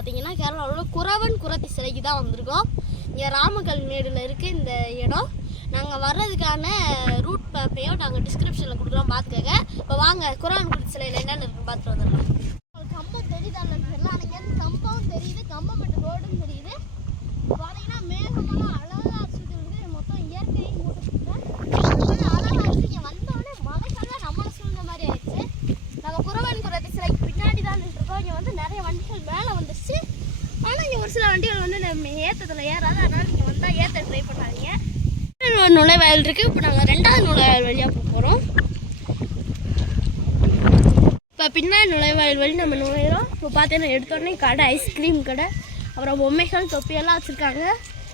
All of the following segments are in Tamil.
பார்த்தீங்கன்னா கேரளாவில் குறவன் குறத்தி சிலைக்கு தான் வந்திருக்கோம். இங்கே ராமக்கல் மேடில் இருக்குது இந்த இடம். நாங்கள் வர்றதுக்கான ரூட் மேப்பையும் நாங்கள் டிஸ்கிரிப்ஷனில் கொடுக்குறோம், பார்த்துக்கங்க. இப்போ வாங்க குறவன் குறத்தி சிலையில் என்னென்னு இருக்குன்னு பார்த்துட்டு வந்துடலாம். கம்பம் தெரியுதான்னு தெரியல, அன்றைக்கி கம்பம் தெரியுது, கம்பம் மட்டும் ரோடும் தெரியுது. பார்த்தீங்கன்னா மேகமெல்லாம் அழகாக சுற்றி மொத்தம் இயற்கையை மூட்டுருக்கேன். அழகாக இருக்குது. இங்கே வந்தோடனே மலைக்கெல்லாம் நம்மளை சூழ்ந்த மாதிரி ஆயிடுச்சு. நாங்கள் குறவன் குறத்தி சிலைக்கு பின்னாடி தான் நின்றுருக்கோம். இங்கே வந்து நிறைய வண்டிகள் மேலே வந்துடுச்சு. ஆனால் இங்கே ஒரு சில வண்டிகள் வந்து நம்ம ஏற்றத்தில் ஏறாது. அதனால் நீங்கள் வந்தால் ஏற்ற ட்ரை பண்ணாதீங்க. நுழைவாயில் இருக்குது. இப்போ நாங்கள் 2வது நுழைவாயில் வழியாக போக போகிறோம். இப்போ பின்னாடி நுழைவாயில் வழி நம்ம நுழையிறோம். இப்போ பார்த்தீங்கன்னா எடுத்தோடனே கடை, ஐஸ்கிரீம் கடை, அப்புறம் பொம்மைகள், தொப்பியெல்லாம் வச்சுருக்காங்க.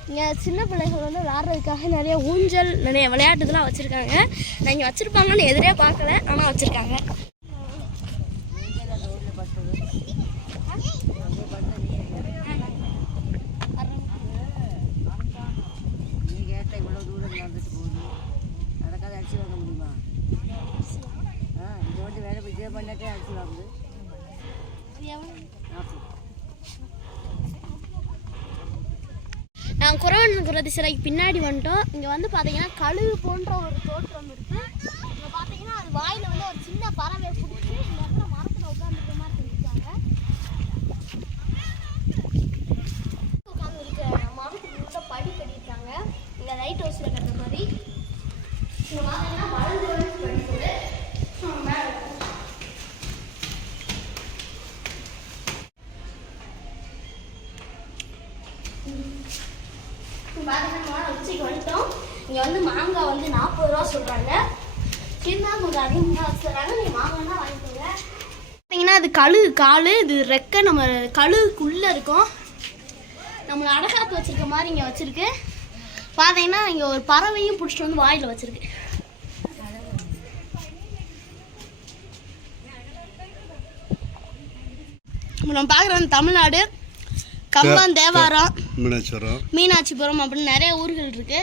இங்கே சின்ன பிள்ளைகள் வந்து விளாட்றதுக்காக நிறைய ஊஞ்சல், நிறைய விளையாட்டுதெல்லாம் வச்சுருக்காங்க. நான் இங்கே வச்சுருப்பாங்கன்னு எதிரே பார்க்கல, ஆனால் வச்சுருக்காங்க. நாங்கள் குறவன் குறத்தி சிலைக்கு பின்னாடி வந்துட்டோம். இங்கே வந்து பார்த்தீங்கன்னா கழுகு போன்ற ஒரு தோற்றம் இருக்குது. இங்கே பார்த்தீங்கன்னா அது வாயில் வந்து ஒரு சின்ன பறவை பிடிச்சி இந்த இடத்துல மரத்தில் உட்காந்துருக்க மாதிரி செஞ்சுருக்காங்க. உட்காந்துருக்க மரத்துக்கு உள்ள படி கட்டியிருக்காங்க. இங்கே லைட் ஹவுஸில் கட்டுற மாதிரி. இங்கே பார்த்தீங்கன்னா வளர்ந்து வளர்ந்து படிக்குது. பார்த்தீங்கன்னா உச்சிக்கு வந்துட்டோம். இங்கே வந்து மாங்காய் வந்து 40 ரூபா சொல்கிறாங்க. சின்ன கொஞ்சம் அதிகமாக வச்சுறாங்க. நீங்கள் மாங்காய்னா வாங்கிக்கோங்க. பார்த்தீங்கன்னா அது கழுகு காலு, இது ரெக்கை. நம்ம கழுகுக்குள்ளே இருக்கும். நம்மளை அடகாத்து வச்சுருக்க மாதிரி இங்கே வச்சுருக்கு. பார்த்தீங்கன்னா இங்கே ஒரு பறவையும் பிடிச்சிட்டு வந்து வாயில் வச்சுருக்கு. நம்ம பார்க்குறது தமிழ்நாடு கம்பம், தேவாரம், மீனாட்சிபுரம் அப்படின்னு நிறைய ஊர்கள் இருக்கு.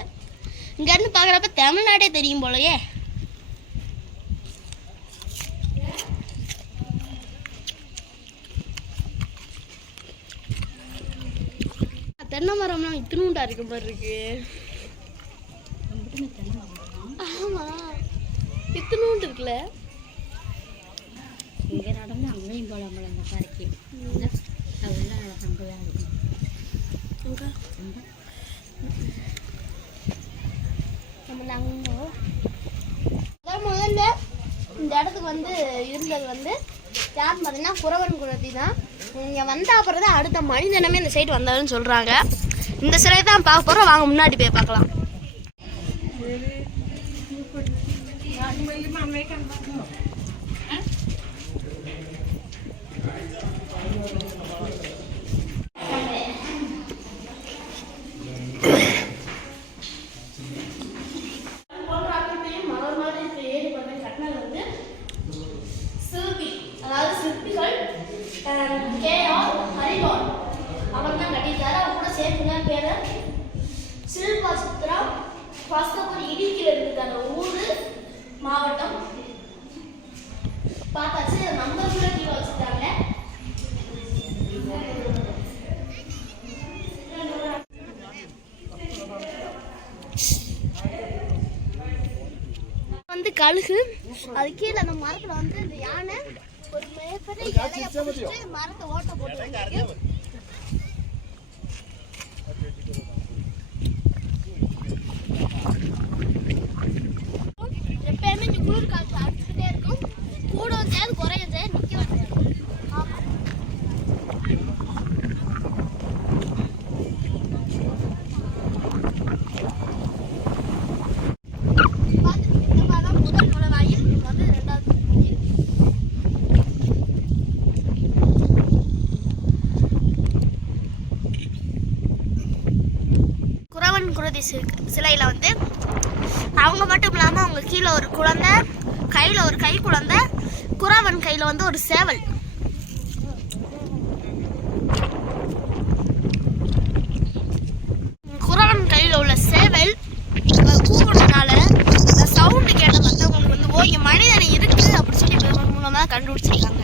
இங்கேருந்து பார்க்குறப்ப தமிழ்நாடே தெரியும் போலயே. தென்னை மரம்லாம் இத்தினூண்டா இருக்க மாதிரி இருக்கு. ஆமா, இத்தினூண்டு இருக்குல்ல. இங்கே நடந்து அங்கேயும் போகலாம் போல. அந்த கரைக்கு அதெல்லாம் அங்கெல்லாம் இருக்கும். முதல்ல இந்த இடத்துக்கு வந்து இருந்தது வந்து யாருன்னு பார்த்தீங்கன்னா குறவன் குறத்தி தான். இங்கே வந்த அப்புறம் தான் அடுத்த மனிதனமே இந்த சைடு வந்தாருன்னு சொல்கிறாங்க. இந்த சிலை தான் பார்க்க போகிறோம். வாங்க முன்னாடி போய் பார்க்கலாம். மாவட்டம் பார்த்தாச்சு. நம்பர் கூட கீழே வச்சுட்டாங்க. வந்து கழுகு, அது கீழே அந்த மரத்துல வந்து இந்த யானை ஒரு மிகப்பெரிய இலையை பிடிச்சிட்டு மரத்தை ஓட்ட போட்டு எப்பயுமே இங்கே குளிர் காற்று அடிச்சுக்கிட்டே இருக்கும். கூட வந்தாது குறையாது, நிற்க வந்தாது. முதல் நுழைவாயில் வந்து 2வது. குறவன் குறத்தி சிலையில் வந்து அவங்க மட்டும் இல்லாமல் அவங்க கீழே ஒரு குழந்தை, கையில் ஒரு கை குழந்தை, குறவன் கையில் வந்து ஒரு சேவல். குறவன் கையில் உள்ள சேவல் கூப்பிடுறதுனால இந்த சவுண்டு கேட்ட மற்றவங்களுக்கு வந்து ஓ இங்கே மனிதனை இருக்குது அப்படி சொல்லி மூலமாக கண்டுபிடிச்சிருக்காங்க.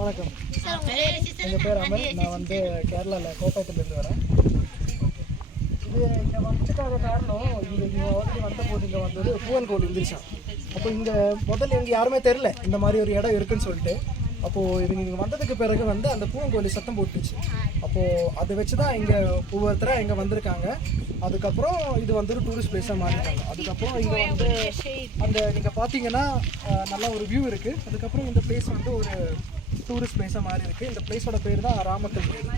வணக்கம். எங்கள் பேர் அமர். நான் வந்து கேரளாவில் கோப்பாயத்துலேருந்து வரேன். இது இங்கே வந்ததுக்காக காரணம், இங்கே ஆல்ரெடி வந்தபோது இங்கே வந்தது பூவன் கோவில் இருந்துச்சான். அப்போ இங்கே முதல்ல இங்கே யாருமே தெரில இந்த மாதிரி ஒரு இடம் இருக்குன்னு சொல்லிட்டு. அப்போது இவங்க இங்கே வந்ததுக்கு பிறகு வந்து அந்த பூவன் கோவில் சத்தம் போட்டுச்சு. அப்போது அதை வச்சு தான் இங்கே ஒவ்வொருத்தராக இங்கே வந்திருக்காங்க. அதுக்கப்புறம் இது வந்து ஒரு டூரிஸ்ட் பிளேஸாக மாறிட்டாங்க. அதுக்கப்புறம் இங்கே வந்து அந்த நீங்கள் பார்த்தீங்கன்னா நல்லா ஒரு வியூ இருக்குது. அதுக்கப்புறம் இந்த பிளேஸ் வந்து ஒரு டூரிஸ்ட் பிளேஸாக மாறி இருக்குது. இந்த பிளேஸோட பேர் தான் ராமக்கல் மேடு.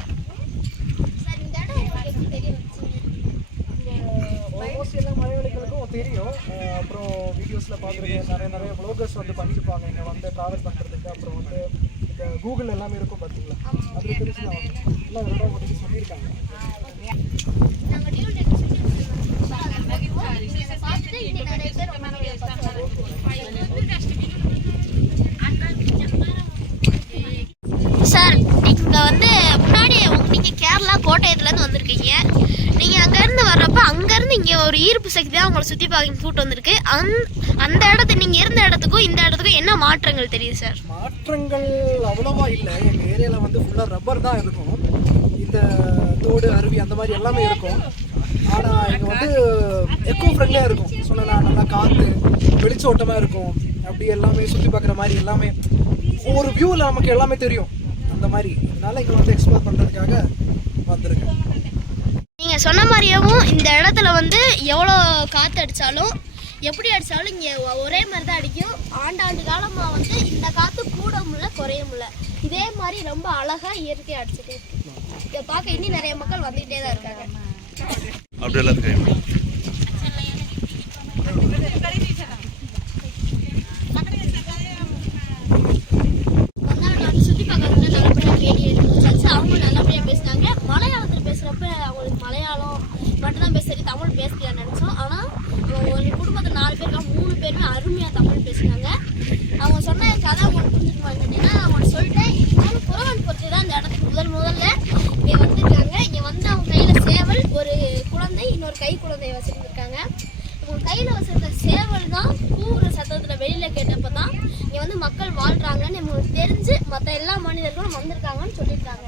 ஆல்மோஸ்ட் எல்லா மலையாளிகளுக்கும் தெரியும். அப்புறம் வீடியோஸில் பார்க்குறது நிறைய வ்ளாகர்ஸ் வந்து பண்ணியிருப்பாங்க இங்கே வந்து ட்ராவல் பண்ணுறதுக்கு. அப்புறம் வந்து இந்த கூகுள் எல்லாமே இருக்கும் பார்த்தீங்களா, அது தெரிஞ்சு எல்லாம் ரொம்ப உதவி சொல்லியிருக்காங்க. சார், நீங்கள் வந்து முன்னாடி நீங்கள் கேரளா கோட்டயத்துலேருந்து வந்திருக்கீங்க. நீங்கள் அங்கேருந்து வர்றப்ப அங்கேருந்து இங்கே ஒரு ஈர்ப்பு சக்தி தான் உங்களை சுற்றி பார்க்க கூட்டு வந்திருக்கு. அந்த இடத்துக்கு நீங்கள் இருந்த இடத்துக்கும் இந்த இடத்துக்கும் என்ன மாற்றங்கள் தெரியுது சார்? மாற்றங்கள் அவ்வளோவா இல்லை. எங்கள் ஏரியாவில் வந்து ஃபுல்லாக ரப்பர் தான் இருக்கும். இந்த தோடு அருவி அந்த மாதிரி எல்லாமே இருக்கும். ஆனால் இங்கே வந்து எக்கோ ஃப்ரெண்ட்லியாக இருக்கும். சொல்லலாம், நல்லா காற்று வெளிச்சோட்டமாக இருக்கும். அப்படி எல்லாமே சுற்றி பார்க்குற மாதிரி எல்லாமே ஒரு வியூவில் நமக்கு எல்லாமே தெரியும். அந்த மாதிரி அதனால் இங்கே வந்து எக்ஸ்ப்ளோர் பண்ணுறதுக்காக வந்திருக்கேன். நீங்கள் சொன்ன மாதிரியாவும் இந்த இடத்துல வந்து எவ்வளோ காற்று அடித்தாலும் எப்படி அடித்தாலும் இங்கே ஒரே மாதிரி தான் அடிக்கும். ஆண்டாண்டு காலமாக வந்து இந்த காற்று கூட முடியல குறைய முடியல. இதே மாதிரி ரொம்ப அழகாக இயற்கையாக அடிச்சுட்டே இருக்கு. இதை பார்க்க இன்னும் நிறைய மக்கள் வந்துகிட்டே தான் இருக்காங்க. அப்படி எல்லாத்துக்கும் சுற்றி பார்க்கறதுல நல்லபடியாக கேள்வி எடுத்து அவங்க நல்லபடியாக பேசினாங்க. மலையாளத்தில் பேசுகிறப்ப அவங்களுக்கு மலையாளம் மட்டும்தான் பேச சரி, தமிழ் பேசலான்னு நினச்சோம். ஆனால் ஒரு குடும்பத்தில் 4 பேருக்கு 3 பேருமே அருமையாக தமிழ் பேசினாங்க. அவங்க சொன்ன கதை அவங்க புரிஞ்சுக்குவாங்க. ஏன்னா அவங்க சொல்லிட்டேன், இன்னொரு குறவன் பொறுத்து தான் இந்த இடத்துக்கு முதல்ல இங்கே வந்திருக்காங்க. இங்கே வந்து அவங்க கையில் சேவல், ஒரு குழந்தை, இன்னொரு கை குழந்தைய வச்சுருந்துருக்காங்க. இவங்க கையில் வச்சுருந்த சேவல் தான் கூவுற சத்தத்தில் வெளியில் கேட்டப்போ தான் இங்கே வந்து மக்கள் வாழ்கிறாங்கன்னு இவங்களுக்கு தெரிஞ்சு மற்ற எல்லா மனிதர்களும் வந்திருக்காங்கன்னு சொல்லியிருக்காங்க.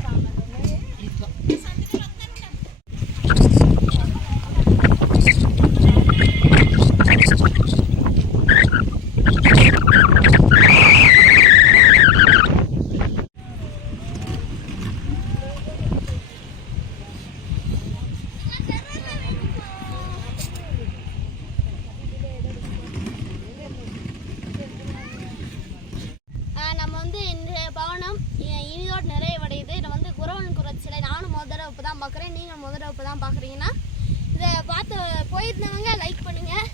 நம்ம வந்து இந்த பவனம் இனிதோடு நிறைவடையுது. இதை வந்து குறவன் குரத்தி சிலை நானும் முதல் இப்போ தான் பார்க்குறேன். நீங்கள் முதல் இப்போ தான் பார்க்குறீங்கன்னா இதை பார்த்து போயிருந்தவங்க லைக் பண்ணுங்கள்.